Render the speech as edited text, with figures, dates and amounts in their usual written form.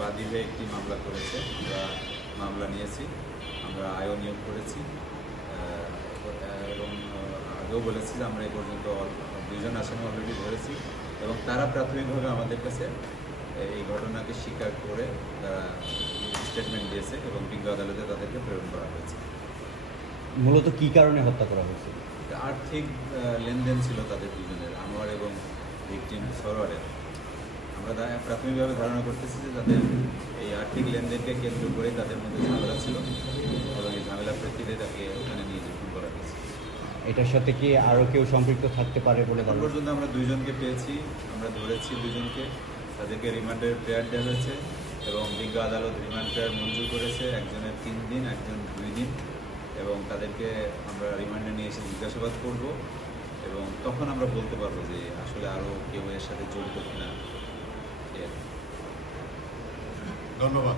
বাদী হয়ে একটি মামলা করেছে। আমরা মামলা নিয়েছি, আমরা আয়ও নিয়োগ করেছি এবং আগেও বলেছি যে আমরা এই পর্যন্ত 2 জন আসামি অলরেডি ধরেছি এবং তারা প্রাথমিকভাবে আমাদের কাছে এই ঘটনাকে স্বীকার করে তারা স্টেটমেন্ট দিয়েছে এবং বিজ্ঞ আদালতে তাদেরকে প্রেরণ করা হয়েছে। মূলত কী কারণে হত্যা করা হয়েছে? আর্থিক লেনদেন ছিল তাদের দুজনের, আনোয়ার এবং ভিকটিম সরোয়ারের। আমরা প্রাথমিকভাবে ধারণা করতেছি যে তাদের এই আর্থিক লেনদেনকে কেন্দ্র করে তাদের মধ্যে ঝামেলা ছিল এবং এই ঝামেলার প্রেক্ষিতে তাকে ওখানে নিয়ে খুন করা হয়েছে। এটার সাথে কি আরও কেউ সম্পৃক্ত থাকতে পারে বলে এখন পর্যন্ত আমরা 2 জনকে পেয়েছি, আমরা ধরেছি 2 জনকে, তাদেরকে রিমান্ডের প্রেয়ার দেওয়া হয়েছে এবং বিজ্ঞ আদালত রিমান্ড প্রেয়ার মঞ্জুর করেছে। একজনের 3 দিন, একজন 2 দিন, এবং তাদেরকে আমরা রিমান্ডে নিয়ে এসে জিজ্ঞাসাবাদ করব এবং তখন আমরা বলতে পারবো যে আসলে আরও কেউ এর সাথে জড়িত কিনা। ধন্যবাদ।